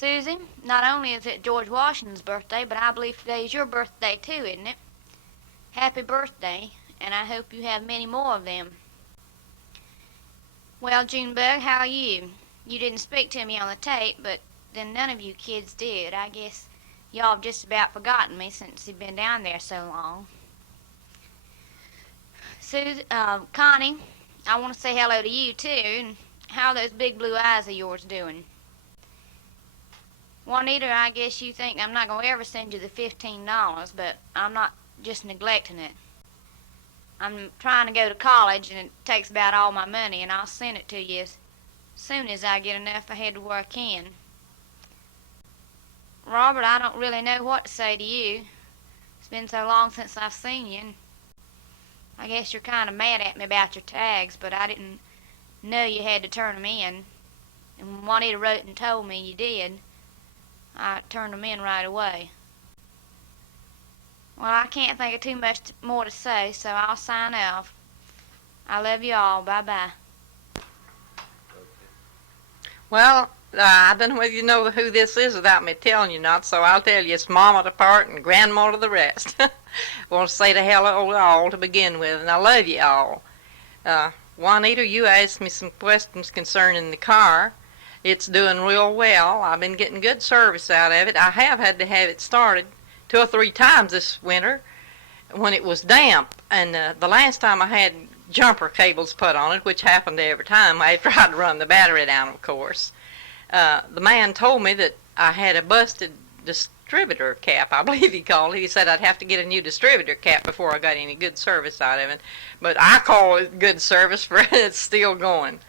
Susie, not only is it George Washington's birthday, but I believe today is your birthday too, isn't it? Happy birthday, and I hope you have many more of them. Well, Junebug, how are you? You didn't speak to me on the tape, but then none of you kids did. I guess y'all have just about forgotten me since you've been down there so long. Connie, I want to say hello to you too, and how are those big blue eyes of yours doing? Juanita, I guess you think I'm not going to ever send you the $15, but I'm not just neglecting it. I'm trying to go to college, and it takes about all my money, and I'll send it to you as soon as I get enough ahead to where I can. Robert, I don't really know what to say to you. It's been so long since I've seen you, and I guess you're kind of mad at me about your tags, but I didn't know you had to turn them in. And when Juanita wrote and told me you did, I turned them in right away. Well, I can't think of too much more to say, so I'll sign off. I love you all. Bye-bye. Well, I don't know whether you know who this is without me telling you not, so I'll tell you. It's Mama to part and Grandma to the rest. I want to say to hello to all to begin with, and I love you all. Juanita, you asked me some questions concerning the car. It's doing real well. I've been getting good service out of it. I have had to have it started 2 or 3 times this winter when it was damp, and the last time I had jumper cables put on it, which happened every time I tried to run the battery down, of course. The man told me that I had a busted distributor cap, I believe he called it. He said I'd have to get a new distributor cap before I got any good service out of it. But I call it good service for it's still going.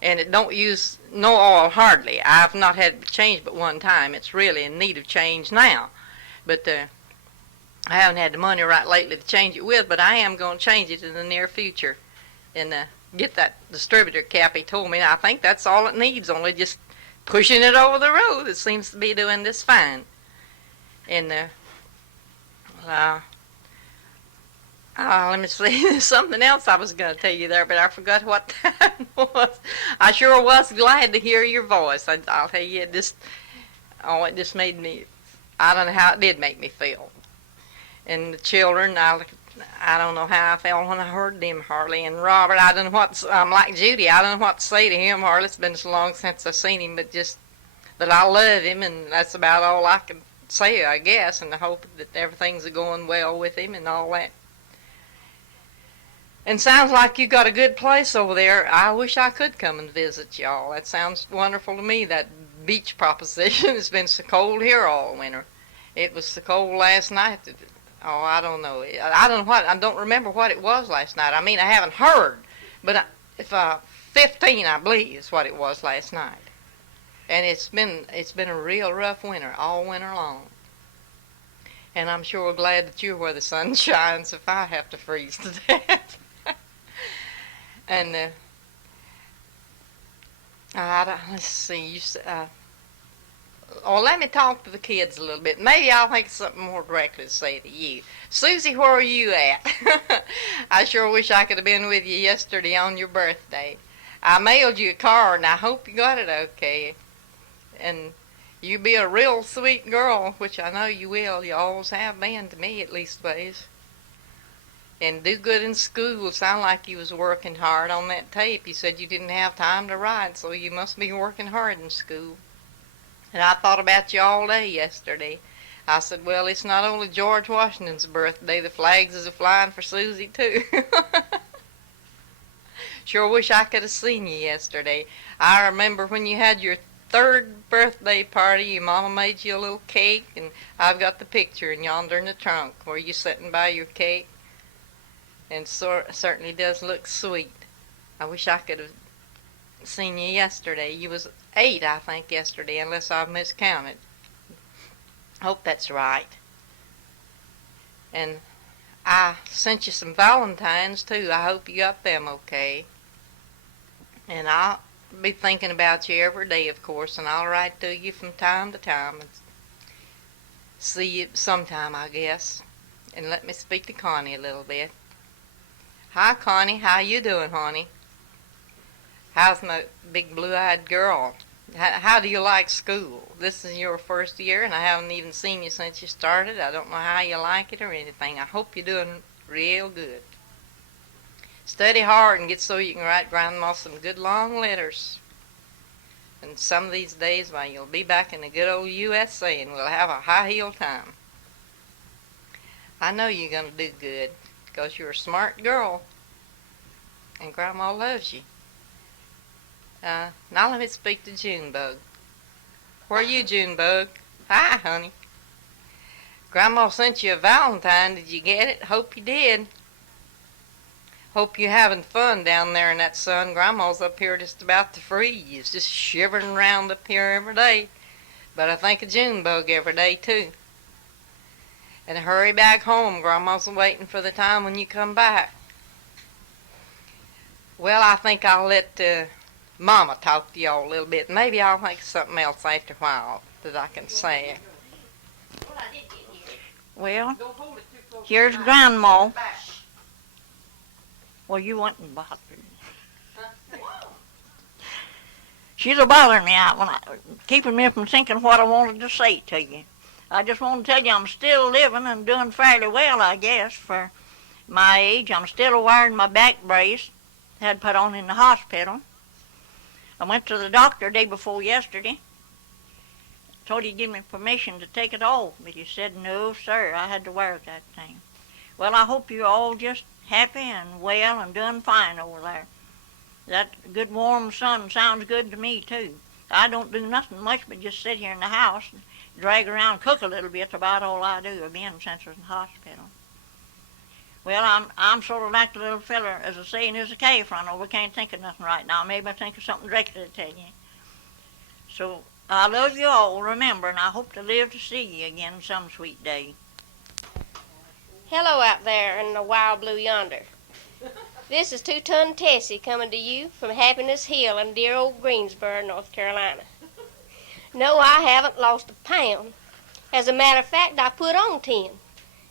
And it don't use no oil hardly. I've not had it changed but one time. It's really in need of change now. But I haven't had the money right lately to change it with, but I am going to change it in the near future and get that distributor cap he told me. I think that's all it needs, only just pushing it over the road. It seems to be doing this fine. And let me see. There's something else I was going to tell you there, but I forgot what that was. I sure was glad to hear your voice. I'll tell you, it just made me, I don't know how it did make me feel. And the children, I don't know how I felt when I heard them hardly. And Robert, I don't know I'm like Judy, I don't know what to say to him hardly. It's been so long since I've seen him, but just that I love him, and that's about all I can say, I guess, and I hope that everything's going well with him and all that. And sounds like you got a good place over there. I wish I could come and visit y'all. That sounds wonderful to me, that beach proposition. It's been so cold here all winter. It was so cold last night that, I don't know. I don't remember what it was last night. I mean, I haven't heard, but 15, I believe, is what it was last night. And it's been a real rough winter, all winter long. And I'm sure glad that you're where the sun shines if I have to freeze to death. And let's see. Let me talk to the kids a little bit. Maybe I'll think of something more directly to say to you. Susie, where are you at? I sure wish I could have been with you yesterday on your birthday. I mailed you a card, and I hope you got it okay. And you be a real sweet girl, which I know you will. You always have been to me, at least ways. And do good in school. Sound like you was working hard on that tape. You said you didn't have time to write, so you must be working hard in school. And I thought about you all day yesterday. I said, well, it's not only George Washington's birthday. The flags is a-flying for Susie, too. Sure wish I could have seen you yesterday. I remember when you had your 3rd birthday party, your mama made you a little cake, and I've got the picture yonder in the trunk where you sitting by your cake. And certainly does look sweet. I wish I could have seen you yesterday. You was 8, I think, yesterday, unless I've miscounted. Hope that's right. And I sent you some Valentines, too. I hope you got them okay. And I'll be thinking about you every day, of course, and I'll write to you from time to time. And see you sometime, I guess. And let me speak to Connie a little bit. Hi, Connie. How you doing, honey? How's my big blue-eyed girl? How do you like school? This is your first year, and I haven't even seen you since you started. I don't know how you like it or anything. I hope you're doing real good. Study hard and get so you can write Grandma some good long letters. And some of these days, why, you'll be back in the good old USA and we'll have a high-heel time. I know you're going to do good because you're a smart girl and Grandma loves you. Now let me speak to Junebug. Where are you, Junebug? Hi, honey. Grandma sent you a Valentine. Did you get it? Hope you did. Hope you're having fun down there in that sun. Grandma's up here just about to freeze, just shivering around up here every day. But I think of Junebug every day, too. And hurry back home. Grandma's waiting for the time when you come back. Well, I think I'll let Mama talk to y'all a little bit. Maybe I'll think of something else after a while that I can say. Well, here's Grandma. Well, you wasn't bothered. She's a bothering me out when keeping me from thinking what I wanted to say to you. I just want to tell you I'm still living and doing fairly well, I guess, for my age. I'm still wearing my back brace. Had put on in the hospital. I went to the doctor day before yesterday. Told he'd give me permission to take it off, but he said, no, sir, I had to wear that thing. Well, I hope you're all just happy and well and doing fine over there. That good warm sun sounds good to me, too. I don't do nothing much but just sit here in the house and drag around, cook a little bit. That's about all I do, being since I was in the hospital. Well, I'm sort of like the little feller, as I say, in his cave run over. Can't think of nothing right now. Maybe I think of something directly to tell you. So I love you all, remember, and I hope to live to see you again some sweet day. Hello out there in the wild blue yonder. This is Two-Ton Tessie coming to you from Happiness Hill in dear old Greensboro, North Carolina. No, I haven't lost a pound. As a matter of fact, I put on 10.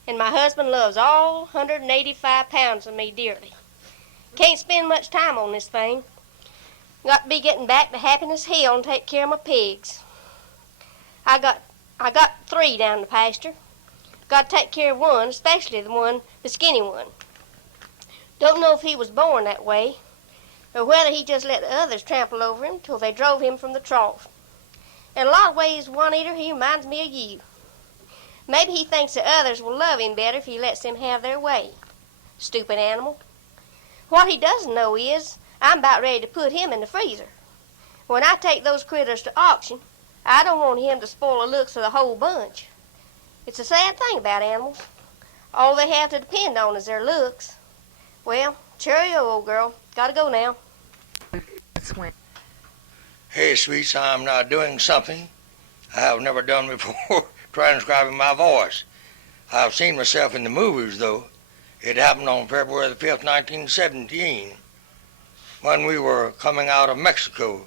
And my husband loves all 185 pounds of me dearly. Can't spend much time on this thing. Got to be getting back to Happiness Hill and take care of my pigs. I got 3 down the pasture. Got to take care of one, especially the skinny one. Don't know if he was born that way, or whether he just let the others trample over him till they drove him from the trough. In a lot of ways, Juanita, he reminds me of you. Maybe he thinks the others will love him better if he lets them have their way. Stupid animal. What he doesn't know is I'm about ready to put him in the freezer. When I take those critters to auction, I don't want him to spoil the looks of the whole bunch. It's a sad thing about animals. All they have to depend on is their looks. Well, cheerio, old girl. Gotta go now. Hey, sweets, I'm not doing something I have never done before, transcribing my voice. I've seen myself in the movies, though. It happened on February the 5th, 1917, when we were coming out of Mexico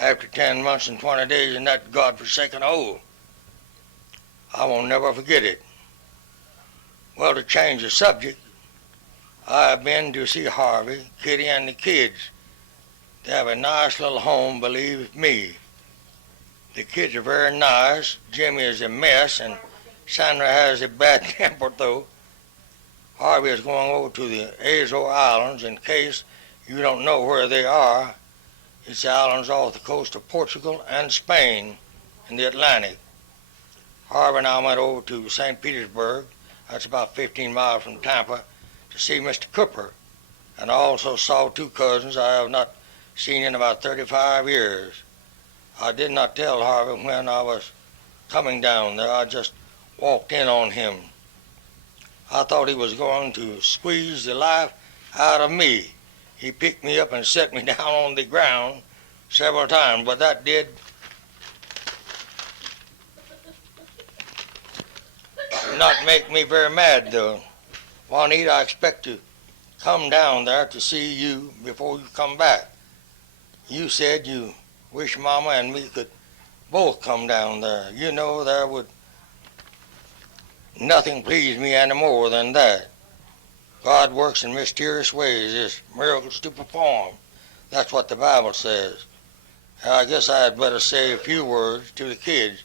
after 10 months and 20 days in that godforsaken hole. I won't never forget it. Well, to change the subject, I've been to see Harvey, Kitty, and the kids. They have a nice little home, believe me. The kids are very nice. Jimmy is a mess, and Sandra has a bad temper, though. Harvey is going over to the Azores Islands. In case you don't know where they are, it's the islands off the coast of Portugal and Spain in the Atlantic. Harvey and I went over to St. Petersburg, that's about 15 miles from Tampa, to see Mr. Cooper, and I also saw 2 cousins I have not seen in about 35 years. I did not tell Harvey when I was coming down there. I just walked in on him. I thought he was going to squeeze the life out of me. He picked me up and set me down on the ground several times, but that did not make me very mad, though. Juanita, I expect to come down there to see you before you come back. You said you wish Mama and me could both come down there. You know, there would nothing please me any more than that. God works in mysterious ways, there's miracles to perform. That's what the Bible says. I guess I had better say a few words to the kids.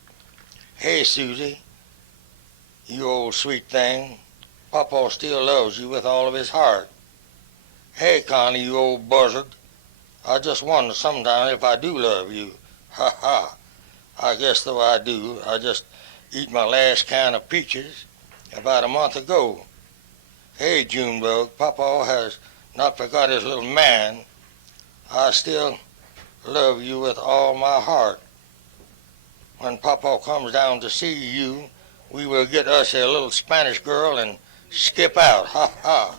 Hey, Susie, you old sweet thing. Papa still loves you with all of his heart. Hey, Connie, you old buzzard. I just wonder sometimes if I do love you. Ha ha. I guess though I do. I just eat my last can of peaches about a month ago. Hey, Junebug, Papa has not forgot his little man. I still love you with all my heart. When Papa comes down to see you, we will get us a little Spanish girl and skip out. Ha ha.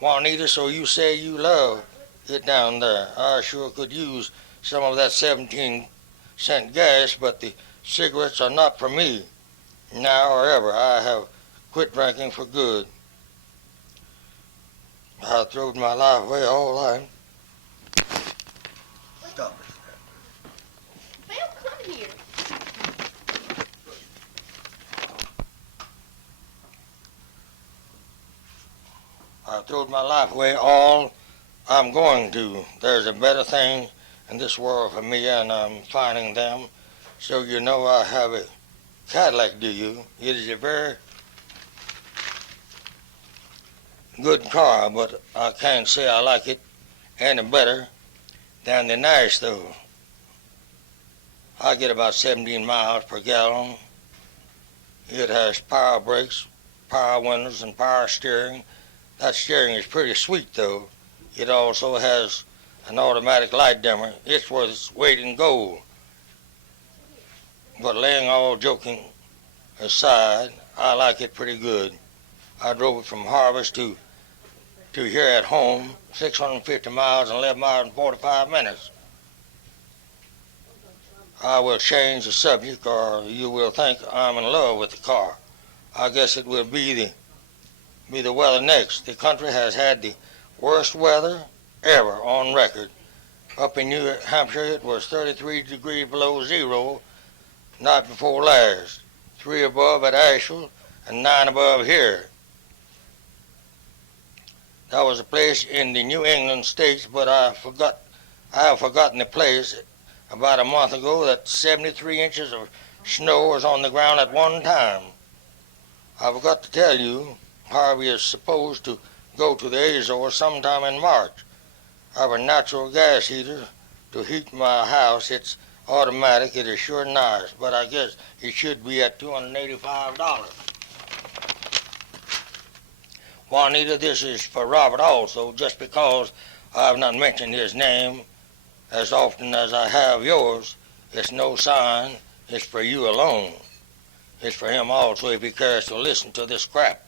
Juanita, so you say you love it down there. I sure could use some of that 17-cent gas, but the cigarettes are not for me. Now or ever. I have quit drinking for good. I throwed my life away all right. Stop it. Phil, come here. I throwed my life away all I'm going to. There's a better thing in this world for me, and I'm finding them. So you know I have a Cadillac, do you? It is a very good car, but I can't say I like it any better than the Nash, though. I get about 17 miles per gallon. It has power brakes, power windows, and power steering. That steering is pretty sweet, though. It also has an automatic light dimmer. It's worth its weight in gold. But laying all joking aside, I like it pretty good. I drove it from Harvest to here at home, 650 miles in 11 hours and 45 minutes. I will change the subject, or you will think I'm in love with the car. I guess it will be the weather next. The country has had the worst weather ever on record. Up in New Hampshire, it was 33 degrees below zero night before last, 3 above at Asheville, and 9 above here. That was a place in the New England states, but I have forgotten the place. About a month ago, that 73 inches of snow was on the ground at one time. I forgot to tell you, Harvey is supposed to go to the Azores sometime in March. I have a natural gas heater to heat my house. It's automatic. It is sure nice, but I guess it should be at $285. Juanita, this is for Robert also, just because I have not mentioned his name as often as I have yours. It's no sign. It's for you alone. It's for him also if he cares to listen to this crap.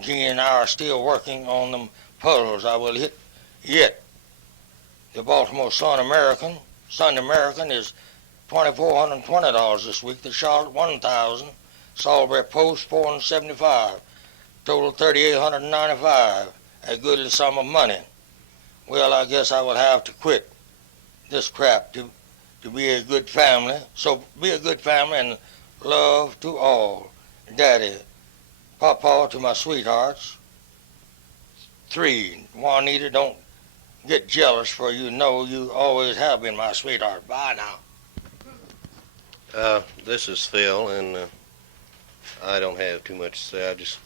Jean and I are still working on them puzzles I will hit yet. The Baltimore Sun American is $2,420 this week. The Charlotte $1,000. Salisbury Post $475. Total $3,895. A goodly sum of money. Well, I guess I will have to quit this crap to be a good family. So be a good family and love to all. Daddy, Papa to my sweethearts. 3, Juanita, don't get jealous, for you know you always have been my sweetheart. Bye now. This is Phil, and I don't have too much to say. I just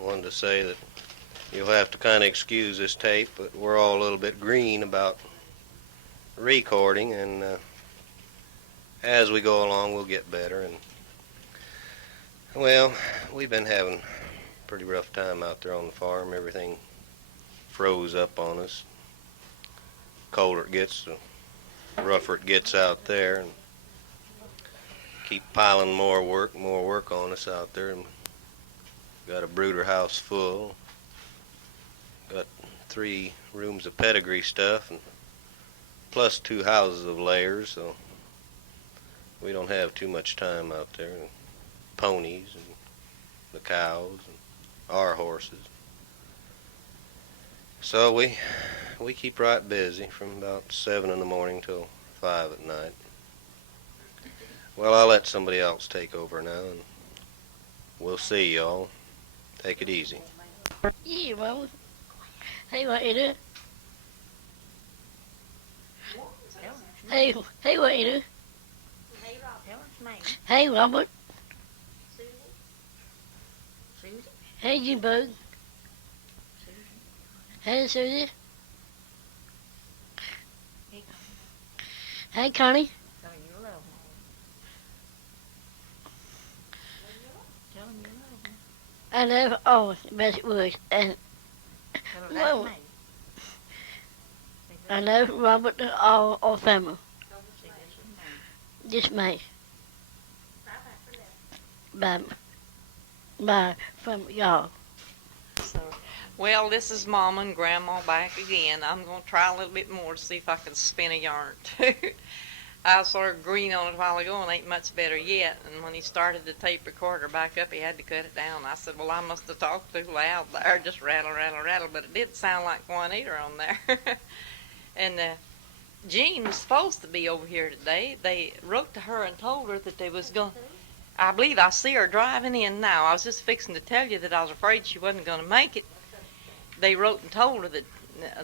wanted to say that you'll have to kind of excuse this tape, but we're all a little bit green about recording, and as we go along, we'll get better. And well, we've been having a pretty rough time out there on the farm. Everything froze up on us. Colder it gets, the rougher it gets out there, and keep piling more work on us out there. And got a brooder house full. Got 3 rooms of pedigree stuff, and plus 2 houses of layers, so we don't have too much time out there. And ponies and the cows and our horses. So we keep right busy from about 7 in the morning till 5 at night. Well, I'll let somebody else take over now, and we'll see y'all. Take it easy. Yeah, well, hey, what you doing? Hey, hey, waiter. Hey, Rob, tell us name. Hey, Robert. Susie? Hey, Junebug. Susie? Hey, Susie. Hey, Hey, Connie. tell him you love him. Tell him you love him. I love all best words, and Tell him Well, that's me. I love Robert all family. See, this is me. Just me. Bye. Bye from y'all. So, well, this is Mama and Grandma back again. I'm going to try a little bit more to see if I can spin a yarn too. I sort of green on it a while ago and ain't much better yet. And when he started the tape recorder back up, he had to cut it down. I said, well, I must have talked too loud there, just rattle, rattle, rattle. But it did sound like Juanita on there. And Jean was supposed to be over here today. They wrote to her and told her that they was going. I believe I see her driving in now. I was just fixing to tell you that I was afraid she wasn't going to make it. They wrote and told her that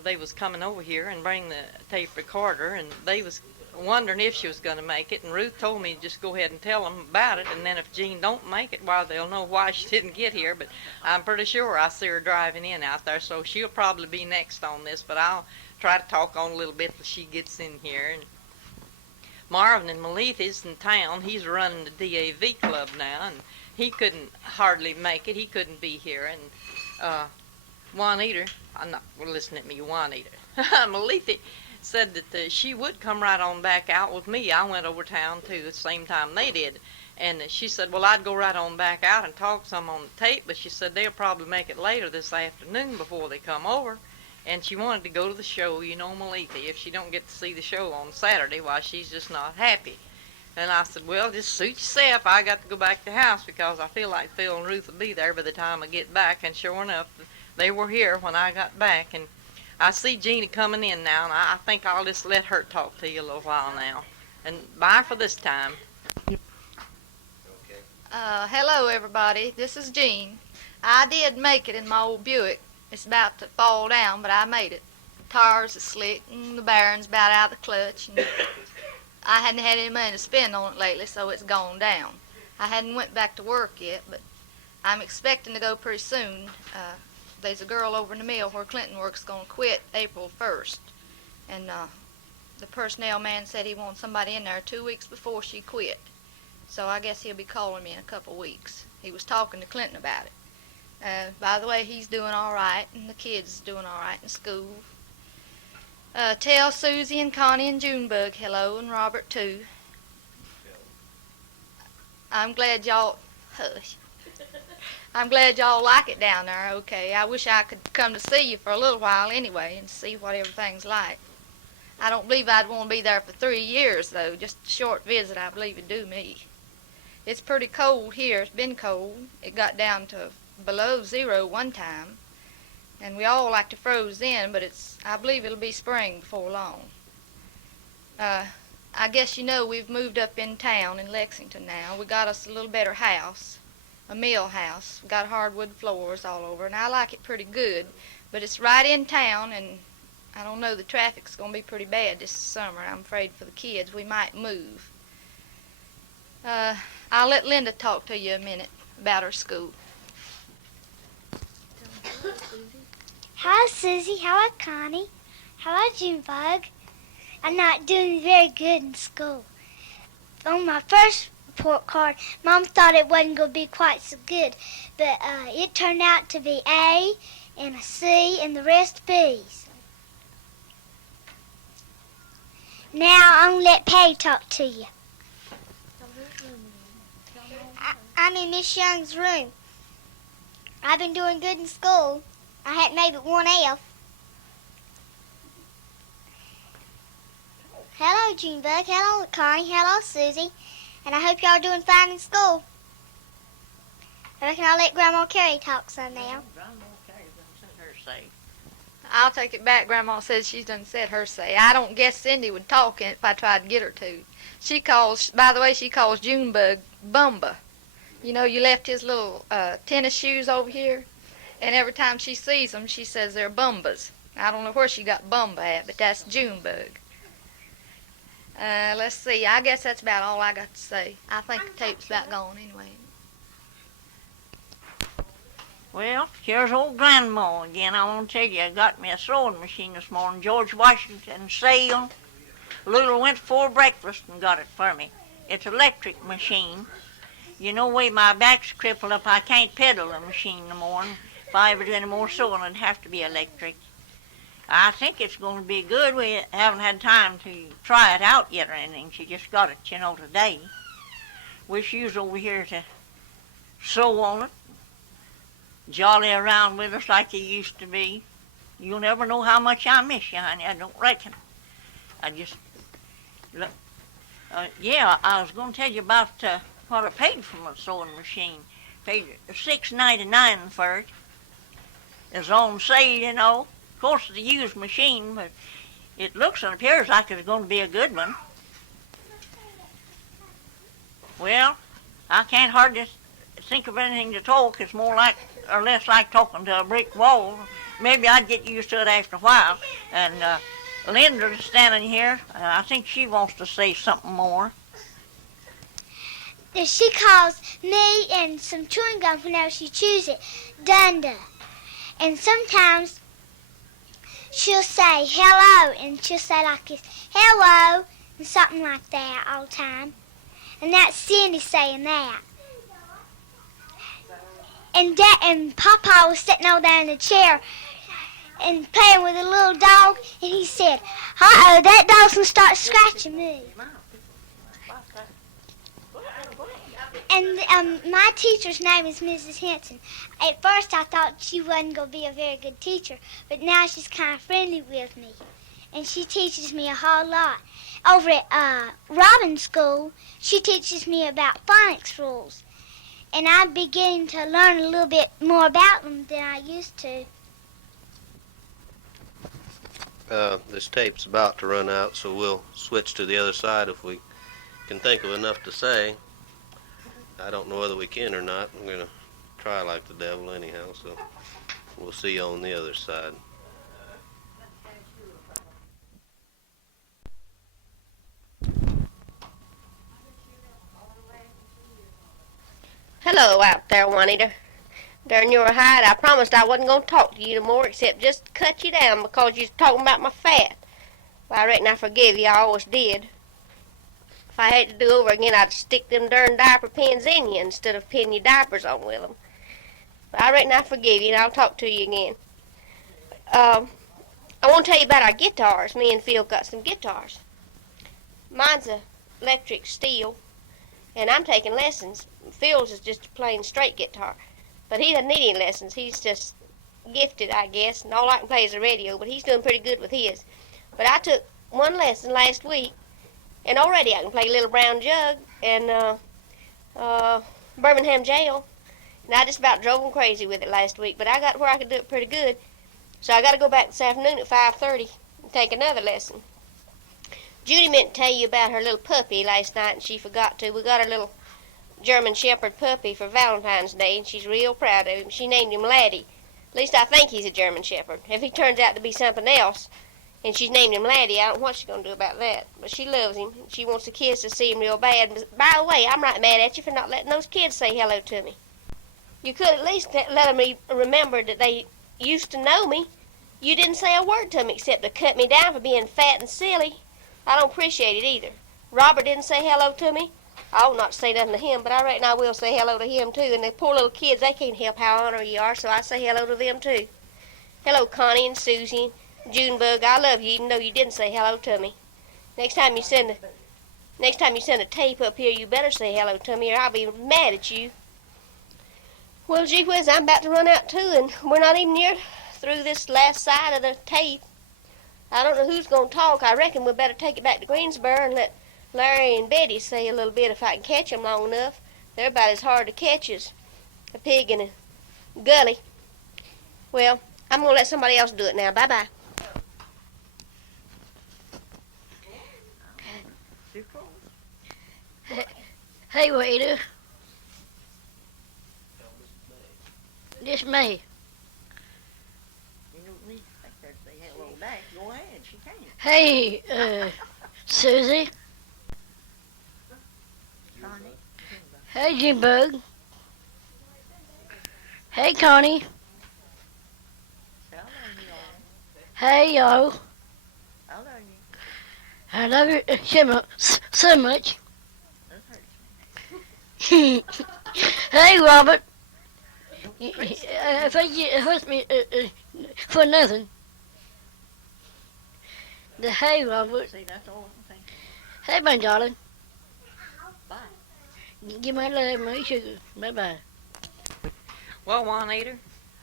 they was coming over here and bring the tape recorder, and they was wondering if she was going to make it. And Ruth told me to just go ahead and tell them about it, and then if Jean don't make it, well, they'll know why she didn't get here. But I'm pretty sure I see her driving in out there, so she'll probably be next on this. But I'll try to talk on a little bit till she gets in here. And Marvin and Maleetha's in town. He's running the DAV club now, and he couldn't hardly make it. He couldn't be here. And Juanita, I'm not, well, listen at me, Juanita. Maleetha said that she would come right on back out with me. I went over town too at the same time they did. And she said, well, I'd go right on back out and talk some on the tape, but she said they'll probably make it later this afternoon before they come over. And she wanted to go to the show, you know, Maleetha. If she don't get to see the show on Saturday, why, she's just not happy. And I said, well, just suit yourself. I got to go back to the house because I feel like Phil and Ruth will be there by the time I get back. And sure enough, they were here when I got back. And I see Jeannie coming in now, and I think I'll just let her talk to you a little while now. And bye for this time. Hello, everybody. This is Jean. I did make it in my old Buick. It's about to fall down, but I made it. The tires are slick, and the bearing's about out of the clutch. And I hadn't had any money to spend on it lately, so it's gone down. I hadn't went back to work yet, but I'm expecting to go pretty soon. There's a girl over in the mill where Clinton works going to quit April 1st. And the personnel man said he wants somebody in there 2 weeks before she quit. So I guess he'll be calling me in a couple weeks. He was talking to Clinton about it. By the way, he's doing all right, and the kids doing all right in school. Tell Susie and Connie and Junebug hello, and Robert too. I'm glad y'all, hush. I'm glad y'all like it down there, okay. I wish I could come to see you for a little while anyway and see what everything's like. I don't believe I'd want to be there for 3 years, though. Just a short visit, I believe, would do me. It's pretty cold here. It's been cold. It got down to below zero one time, and we all like to froze in, but I believe it'll be spring before long. I guess you know we've moved up in town in Lexington now. We got us a little better house, a mill house. We got hardwood floors all over, and I like it pretty good, but it's right in town, and I don't know, the traffic's going to be pretty bad this summer. I'm afraid for the kids. We might move. I'll let Linda talk to you a minute about her school. Hello, Susie. Hello, Connie. Hello, Junebug. I'm not doing very good in school. On my first report card, Mom thought it wasn't going to be quite so good, but it turned out to be A and a C and the rest B's. Now I'm going to let Patty talk to you. I'm in Miss Young's room. I've been doing good in school. I had maybe one F. Hello, Junebug. Hello, Connie. Hello, Susie. And I hope y'all are doing fine in school. I reckon I'll let Grandma Carrie talk some now. Grandma Carrie's done said her say. I'll take it back. Grandma says she's done said her say. I don't guess Cindy would talk if I tried to get her to. She calls, by the way, she calls Junebug Bumba. You know, you left his little tennis shoes over here, and every time she sees them, she says they're Bumbas. I don't know where she got Bumba at, but that's Junebug. Let's see. I guess that's about all I got to say. I think the tape's about gone anyway. Well, here's old Grandma again. I want to tell you, I got me a sewing machine this morning. George Washington sale. Lulu went for breakfast and got it for me. It's an electric machine. You know, way my back's crippled up, I can't pedal the machine no more. If I ever do any more sewing, it'd have to be electric. I think it's going to be good. We haven't had time to try it out yet or anything. She just got it, today. Wish you was over here to sew on it. Jolly around with us like you used to be. You'll never know how much I miss you, honey. I don't reckon. I just... yeah, I was going to tell you about what I paid for my sewing machine. Paid $6.99 for it. It's on sale, Of course, it's a used machine, but it looks and appears like it's going to be a good one. Well, I can't hardly think of anything to talk. It's more like or less like talking to a brick wall. Maybe I'd get used to it after a while. And Linda's standing here. I think she wants to say something more. She calls me and some chewing gum whenever she chews it, Dunda. And sometimes she'll say hello, and she'll say like this, hello, and something like that all the time. And that's Cindy saying that. And Papa was sitting over there in the chair and playing with a little dog, and he said, uh-oh, that dog's going to start scratching me. And my teacher's name is Mrs. Henson. At first I thought she wasn't going to be a very good teacher, but now she's kind of friendly with me. And she teaches me a whole lot. Over at Robin's school, she teaches me about phonics rules. And I'm beginning to learn a little bit more about them than I used to. This tape's about to run out, so we'll switch to the other side if we can think of enough to say. I don't know whether we can or not. I'm going to try like the devil anyhow, so we'll see you on the other side. Hello out there, Juanita. During your hide, I promised I wasn't going to talk to you no more except just cut you down because you was talking about my fat. Well, I reckon I forgive you. I always did. If I had to do over again, I'd stick them darn diaper pins in you instead of pinning your diapers on with them. But I reckon I forgive you, and I'll talk to you again. I want to tell you about our guitars. Me and Phil got some guitars. Mine's a electric steel, and I'm taking lessons. Phil's is just a plain straight guitar. But he doesn't need any lessons. He's just gifted, I guess, and all I can play is the radio, but he's doing pretty good with his. But I took one lesson last week, and already I can play Little Brown Jug and Birmingham Jail. And I just about drove him crazy with it last week, but I got where I could do it pretty good. So I got to go back this afternoon at 5:30 and take another lesson. Judy meant to tell you about her little puppy last night, and she forgot to. We got her little German Shepherd puppy for Valentine's Day, and she's real proud of him. She named him Laddie. At least I think he's a German Shepherd. If he turns out to be something else, and she's named him Laddie, I don't know what she's going to do about that. But she loves him. She wants the kids to see him real bad. But by the way, I'm right mad at you for not letting those kids say hello to me. You could at least let them remember that they used to know me. You didn't say a word to them except to cut me down for being fat and silly. I don't appreciate it either. Robert didn't say hello to me. I ought not to say nothing to him, but I reckon I will say hello to him, too. And the poor little kids, they can't help how honored you are, so I say hello to them, too. Hello, Connie and Susie, Junebug. I love you, even though you didn't say hello to me. Next time you send a tape up here, you better say hello to me, or I'll be mad at you. Well, gee whiz, I'm about to run out, too, and we're not even near through this last side of the tape. I don't know who's going to talk. I reckon we better take it back to Greensboro and let Larry and Betty say a little bit if I can catch them long enough. They're about as hard to catch as a pig in a gully. Well, I'm going to let somebody else do it now. Bye-bye. Hey, waiter. This May. You don't need to expect her to say hello back. Go ahead, she can. Hey, Susie. Hey, Jim Bug. Hey, Connie. Hey, yo. I love you so much. Hey, Robert. I think it hurts me for nothing. Hey, Robert. Hey, my darling. Give my love, my sugar. Bye-bye. Well, Juanita,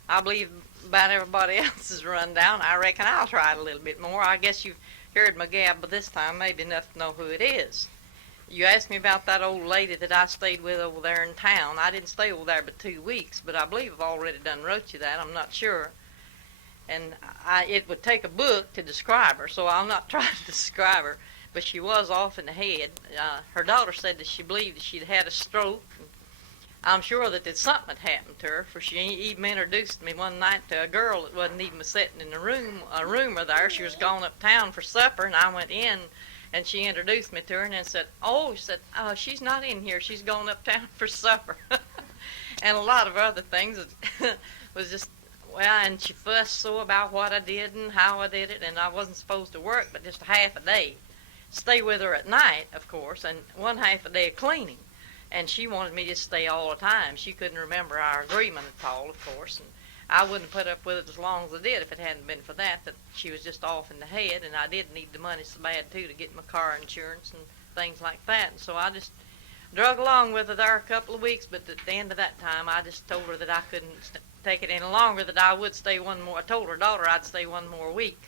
I believe about everybody else's rundown. I reckon I'll try it a little bit more. I guess you've heard my gab, but this time maybe enough to know who it is. You asked me about that old lady that I stayed with over there in town. I didn't stay over there but 2 weeks, but I believe I've already done wrote you that. I'm not sure. And it would take a book to describe her, so I'll not try to describe her. But she was off in the head. Her daughter said that she believed that she'd had a stroke. I'm sure that something had happened to her, for she even introduced me one night to a girl that wasn't even sitting in the roomer there. She was going uptown for supper, and I went in, and she introduced me to her, and then said, she's not in here. She's going uptown for supper. And a lot of other things. Was just, and she fussed so about what I did and how I did it, and I wasn't supposed to work but just a half a day. Stay with her at night, of course, and one half a day of cleaning. And she wanted me to stay all the time. She couldn't remember our agreement at all, of course, and I wouldn't put up with it as long as I did if it hadn't been for that she was just off in the head, and I did need the money so bad, too, to get my car insurance and things like that. And so I just drug along with her there a couple of weeks, but at the end of that time, I just told her that I couldn't take it any longer, that I would stay one more. I told her daughter I'd stay one more week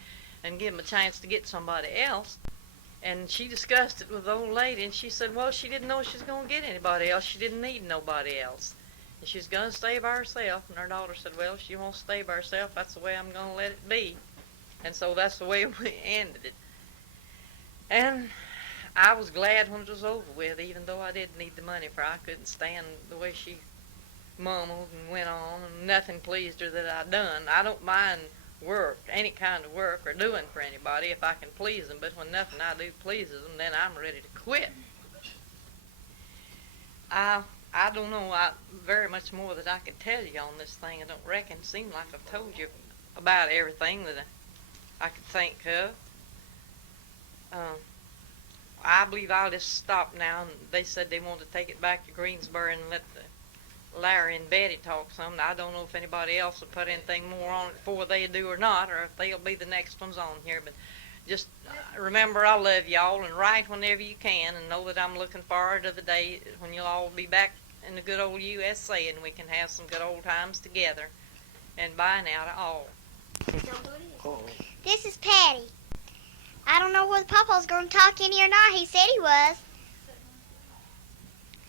and give them a chance to get somebody else. And she discussed it with the old lady, and she said, well, she didn't know she was going to get anybody else. She didn't need nobody else. And she was going to stay by herself. And her daughter said, well, if she wants to stay by herself, that's the way I'm going to let it be. And so that's the way we ended it. And I was glad when it was over with, even though I did need the money, for I couldn't stand the way she mumbled and went on, and nothing pleased her that I'd done. I don't mind work, any kind of work, or doing for anybody if I can please them, but when nothing I do pleases them, then I'm ready to quit. I don't know very much more that I can tell you on this thing. I don't reckon. It seems like I've told you about everything that I could think of. I believe I'll just stop now. And they said they wanted to take it back to Greensboro and let Larry and Betty talk some. I don't know if anybody else will put anything more on it before they do or not, or if they'll be the next ones on here. But just remember, I love y'all, and write whenever you can, and know that I'm looking forward to the day when you'll all be back in the good old USA and we can have some good old times together. And bye now to all. This is Patty. I don't know whether Papa's going to talk any or not. He said he was.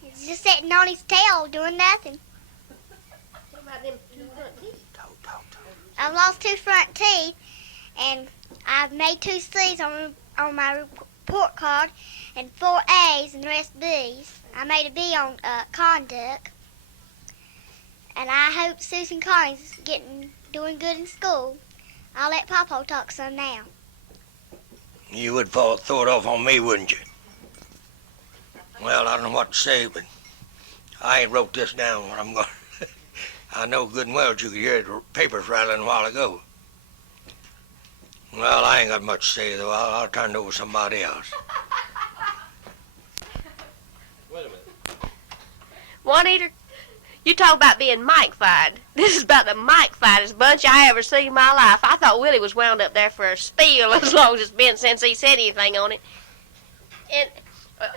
He's just sitting on his tail doing nothing. I've lost 2 front teeth, and I've made 2 C's on my report card, and 4 A's and the rest B's. I made a B on conduct, and I hope Susan Collins is doing good in school. I'll let Papa talk some now. You would throw it off on me, wouldn't you? Well, I don't know what to say, but I ain't wrote this down what I'm going to. I know good and well that you could hear the papers rattling a while ago. Well, I ain't got much to say, though. I'll turn it over to somebody else. Wait a minute. Juanita, you talk about being Mike-fied. This is about the Mike-fiedest bunch I ever seen in my life. I thought Willie was wound up there for a spiel as long as it's been since he said anything on it. And,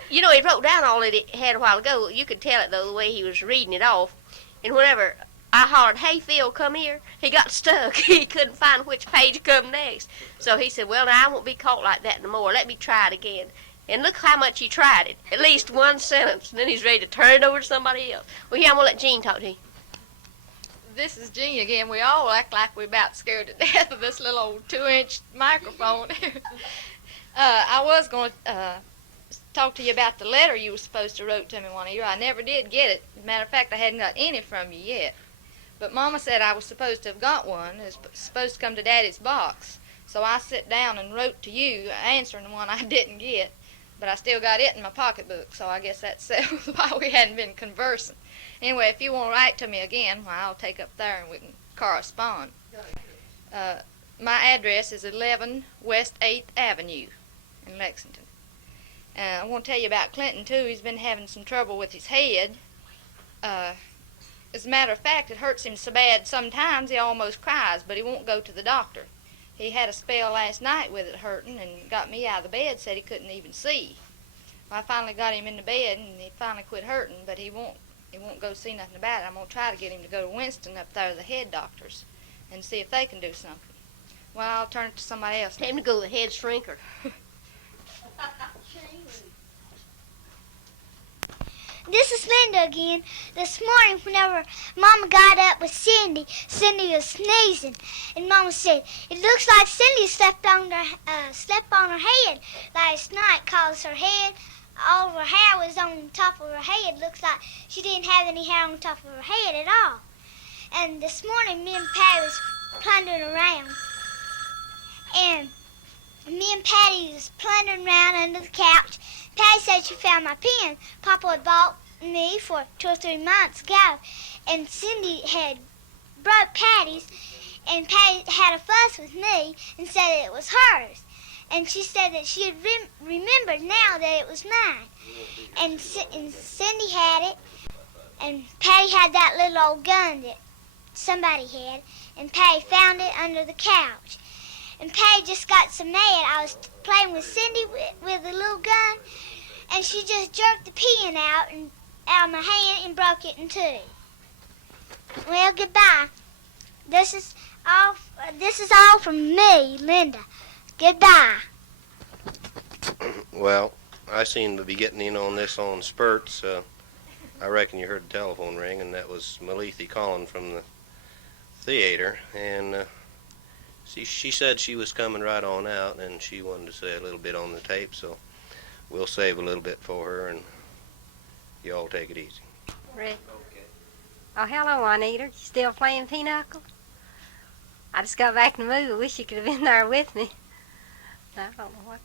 he wrote down all that he had a while ago. You could tell it, though, the way he was reading it off. And whenever I hollered, hey, Phil, come here, he got stuck. He couldn't find which page come next. So he said, well, now I won't be caught like that no more. Let me try it again. And look how much he tried it. At least one sentence. And then he's ready to turn it over to somebody else. Well, here, I'm going to let Jean talk to you. This is Jean again. We all act like we're about scared to death of this little old 2-inch microphone. I was going to talk to you about the letter you were supposed to wrote to me one year. I never did get it. As a matter of fact, I hadn't got any from you yet. But Mama said I was supposed to have got one. It was supposed to come to Daddy's box. So I sat down and wrote to you, answering the one I didn't get. but I still got it in my pocketbook, so I guess that settles why we hadn't been conversing. Anyway, if you want to write to me again, well, I'll take up there and we can correspond. My address is 11 West 8th Avenue in Lexington. I want to tell you about Clinton, too. He's been having some trouble with his head. As a matter of fact, it hurts him so bad sometimes he almost cries, but he won't go to the doctor. He had a spell last night with it hurting and got me out of the bed, said he couldn't even see. Well, I finally got him in the bed and he finally quit hurting, but he won't go see nothing about it. I'm going to try to get him to go to Winston up there to the head doctors and see if they can do something. Well, I'll turn it to somebody else. Tell him to go to the head shrinker. This is Linda again. This morning, whenever Mama got up with Cindy, Cindy was sneezing, and Mama said, "It looks like Cindy slept on her head last night, 'cause her head, all of her hair was on top of her head. Looks like she didn't have any hair on top of her head at all." And this morning, me and Patty was plundering around, and me and Patty was plundering around under the couch. Patty said she found my pen Papa had bought me for 2 or 3 months ago, and Cindy had broke Patty's, and Patty had a fuss with me and said it was hers. And she said that she had remembered now that it was mine. And Cindy had it, and Patty had that little old gun that somebody had, and Patty found it under the couch. And Patty just got so mad. I was playing with Cindy with the little gun, and she just jerked the pen out of my hand and broke it in two. Well, goodbye. This is all from me, Linda. Goodbye. Well, I seem to be getting in on this on spurts. I reckon you heard the telephone ring, and that was Maleethy calling from the theater, and she said she was coming right on out, and she wanted to say a little bit on the tape, so we'll save a little bit for her, and you all take it easy. Rick. Oh, hello, Juanita. You still playing pinochle? I just got back in the movie. Wish you could have been there with me. I don't know what.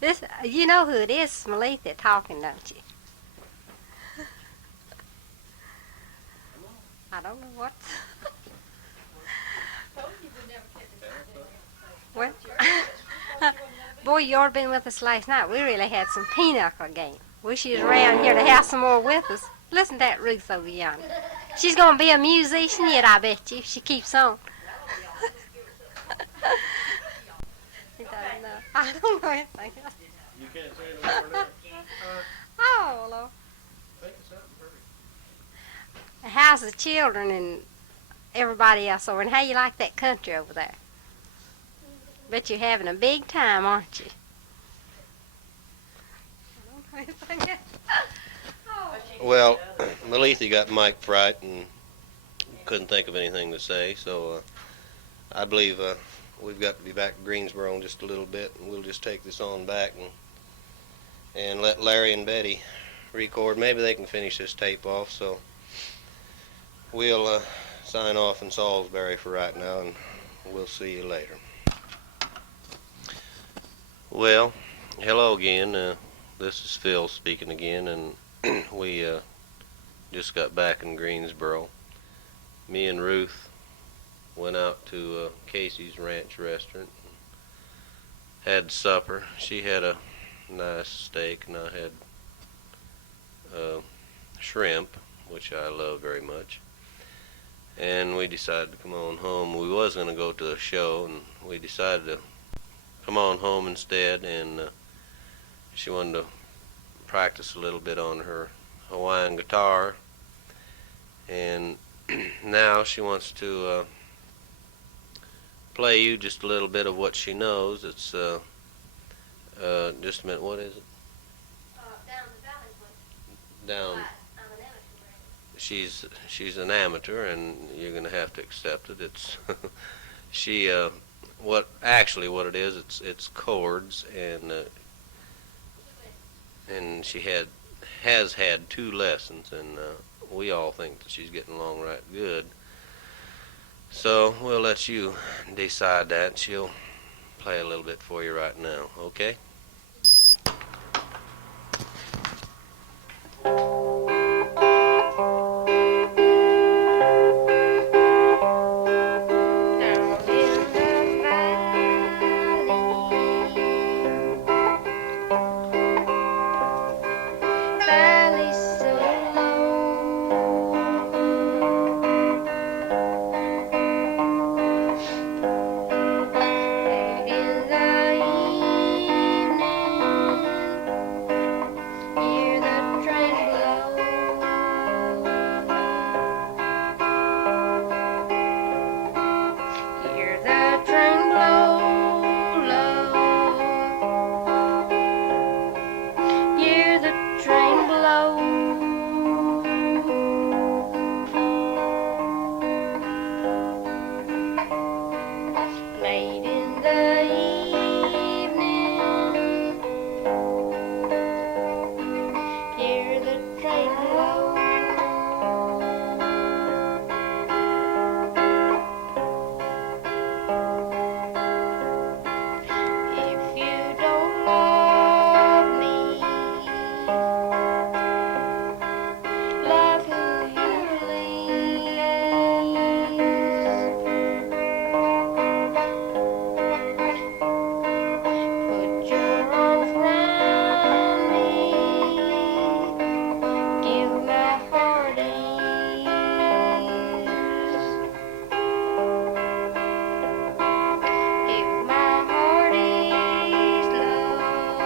This, you know who it is, Maleethy talking, don't you? I don't know what. Well, boy, you ought to been with us last night. We really had some pinochle game. Wish you was around here to have some more with us. Listen to that Ruth over yonder. She's going to be a musician yet, I bet you, if she keeps on. He doesn't know. I don't know anything else. You can't say no more than Oh, Lord. How's the children and everybody else over? And how you like that country over there? Bet you're having a big time, aren't you? I don't know anything else. Well, Maleethy got mic fright and couldn't think of anything to say, so I believe we've got to be back to Greensboro in just a little bit, and we'll just take this on back and let Larry and Betty record. Maybe they can finish this tape off, so we'll sign off in Salisbury for right now, and we'll see you later. Well, hello again. This is Phil speaking again, and we just got back in Greensboro. Me and Ruth went out to Casey's Ranch restaurant, had supper. She had a nice steak, and I had shrimp, which I love very much. And we decided to come on home. We was going to go to a show, and we decided to come on home instead, and she wanted to practice a little bit on her Hawaiian guitar, and now she wants to play you just a little bit of what she knows. It's just a minute, what is it? Down the valley. Down. I'm an amateur. She's an amateur, and you're going to have to accept it. It's she what it is, it's chords, and she has had 2 lessons, and we all think that she's getting along right good. So we'll let you decide that. She'll play a little bit for you right now, okay? straight low. If you don't love me, love who you please. Put your arms round me, give my heart ease. If my heart is love,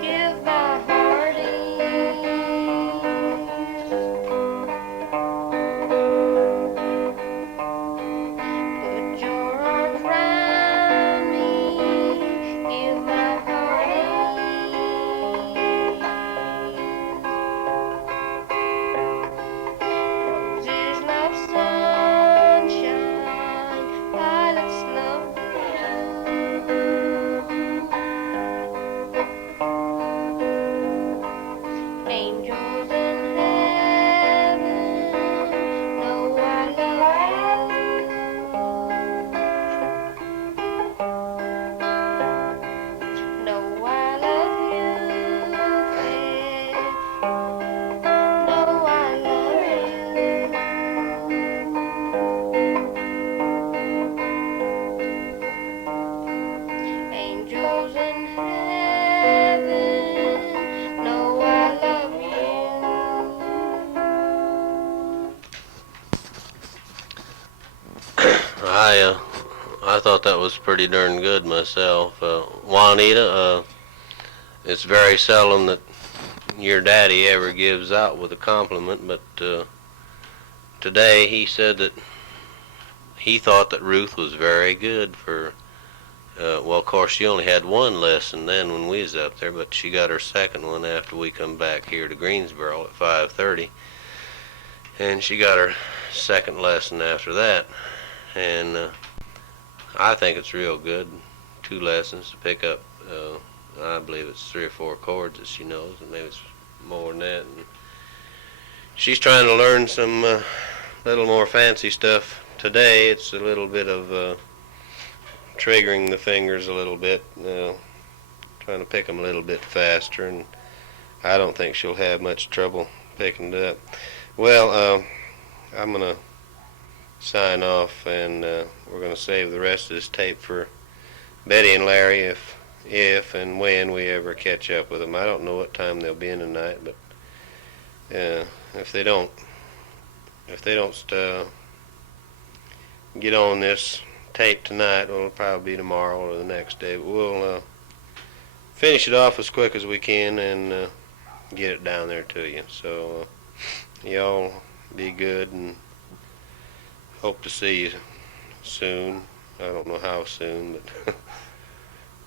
give my heart ease. Put your arms round me, give my heart ease. Roses love sunshine, violets love blue. Angels in heaven know I love you. Know I love you, Faith. Know I love you. Angels in heaven know I love you. I thought that was pretty darn good myself. Juanita, it's very seldom that your daddy ever gives out with a compliment, but today he said that he thought that Ruth was very good for, well, of course, she only had one lesson then when we was up there, but she got her second one after we come back here to Greensboro at 5:30, and she got her second lesson after that, and I think it's real good. 2 lessons to pick up, I believe it's 3 or 4 chords that she knows, and maybe it's more than that. And she's trying to learn some little more fancy stuff today. It's a little bit of triggering the fingers a little bit, trying to pick them a little bit faster, and I don't think she'll have much trouble picking it up. Well, I'm going to sign off, and we're going to save the rest of this tape for Betty and Larry if and when we ever catch up with them. I don't know what time they'll be in tonight, but if they don't get on this tape tonight, well, it'll probably be tomorrow or the next day. But we'll finish it off as quick as we can and get it down there to you. So y'all be good, and hope to see you soon. I don't know how soon, but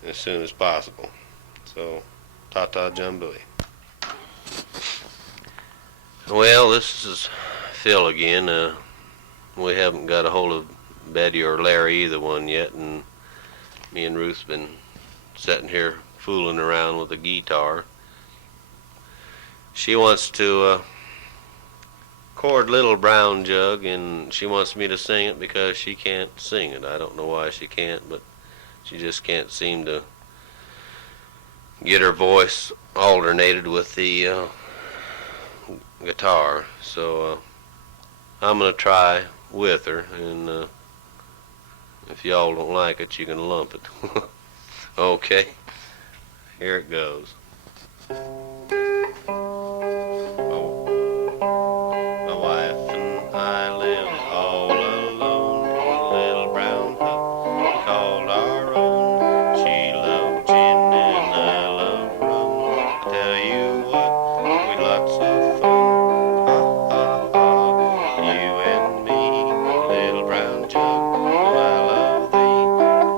as soon as possible. So, ta-ta jumbui. Well, this is Phil again. We haven't got a hold of Betty or Larry, either one yet, and me and Ruth's been sitting here fooling around with a guitar. She wants to chord Little Brown Jug, and she wants me to sing it because she can't sing it. I don't know why she can't, but she just can't seem to get her voice alternated with the guitar. So I'm going to try with her, and if y'all don't like it, you can lump it. Okay, here it goes. My wife and I live all alone in a little brown hut called our own. She loved gin and I love rum. I tell you what, we lots of fun. Ha ha ha, you and me, little brown jug, and I love thee.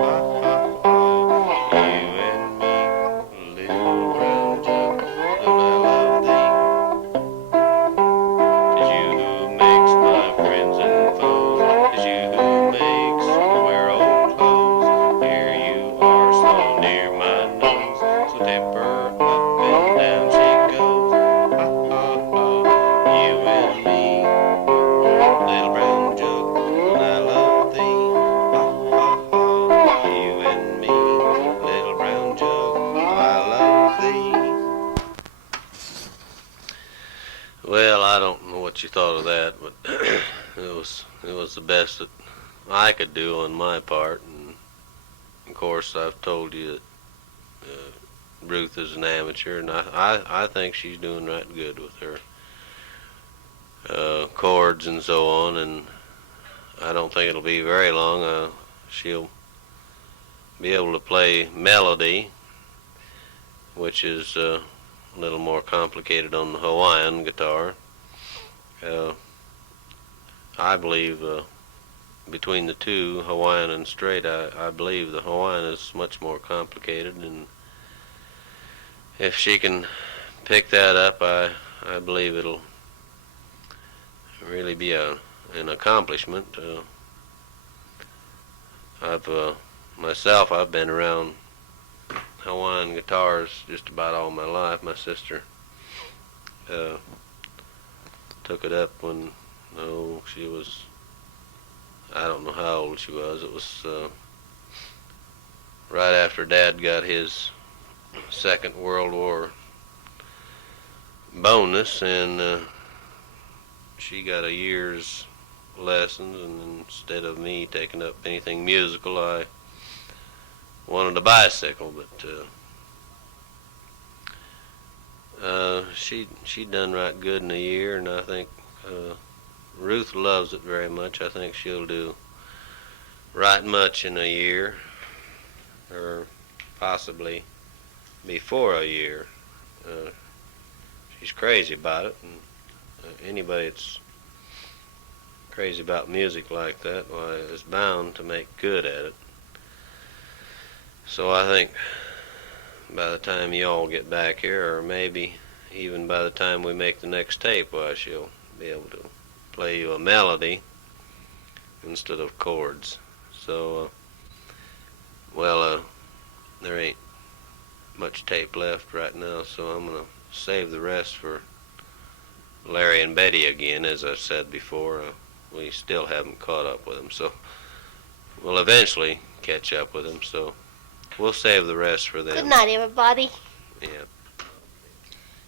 Ha ha ha, you and me, little brown jug, and I love thee. 'Tis you who makes my friends and foes. 'Tis you who makes me wear old clothes. Here you are, so near my nose, so tip her up and down she goes. Ha Well, I don't know what you thought of that, but it was the best that I could do on my part. And of course, I've told you that Ruth is an amateur, and I think she's doing right good with her chords and so on. And I don't think it'll be very long. She'll be able to play melody, which is a little more complicated on the Hawaiian guitar. I believe between the two, Hawaiian and straight, I believe the Hawaiian is much more complicated, and if she can pick that up, I believe it'll really be an accomplishment. I've been around Hawaiian guitars just about all my life. My sister took it up when she was, I don't know how old she was. It was right after Dad got his Second World War bonus, and she got a year's lessons, and instead of me taking up anything musical, I wanted a bicycle, but she done right good in a year, and I think Ruth loves it very much. I think she'll do right much in a year, or possibly before a year. She's crazy about it, and anybody that's crazy about music like that, why, is bound to make good at it. So I think by the time you all get back here, or maybe even by the time we make the next tape, why, she'll be able to play you a melody instead of chords. So, there ain't much tape left right now, so I'm going to save the rest for Larry and Betty again. As I said before, we still haven't caught up with them, so we'll eventually catch up with them, so we'll save the rest for them. Good night, everybody. Yeah.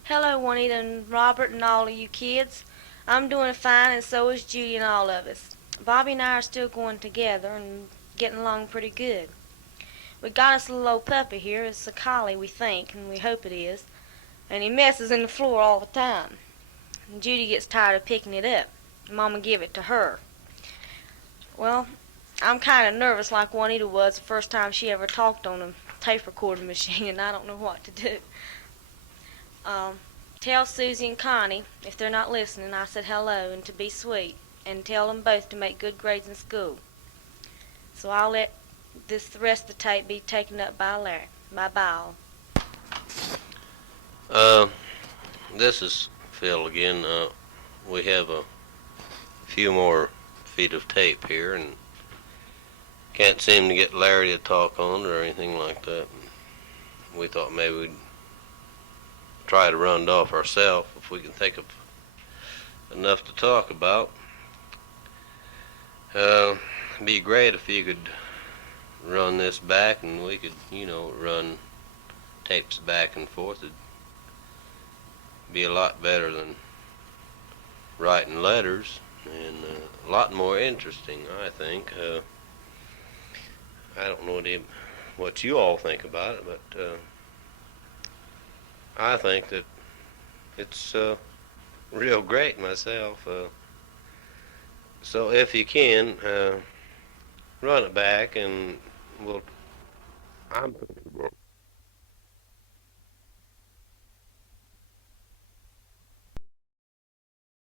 Hello, Juanita and Robert and all of you kids. I'm doing fine, and so is Judy and all of us. Bobby and I are still going together and getting along pretty good. We got us a little old puppy here. It's a collie, we think, and we hope it is. And he messes in the floor all the time. And Judy gets tired of picking it up. Mama give it to her. Well, I'm kind of nervous like Juanita was the first time she ever talked on a tape recording machine, and I don't know what to do. Tell Susie and Connie, if they're not listening, I said hello and to be sweet, and tell them both to make good grades in school. So I'll let the rest of the tape be taken up by Larry. Bye-bye all. This is Phil again. We have a few more feet of tape here, and can't seem to get Larry to talk on it or anything like that. We thought maybe we'd try to run it off ourselves if we can think of enough to talk about. It'd be great if you could run this back, and we could, run tapes back and forth. It'd be a lot better than writing letters, and a lot more interesting, I think. I don't know what you all think about it, but I think that it's real great myself. So if you can, run it back, and I'm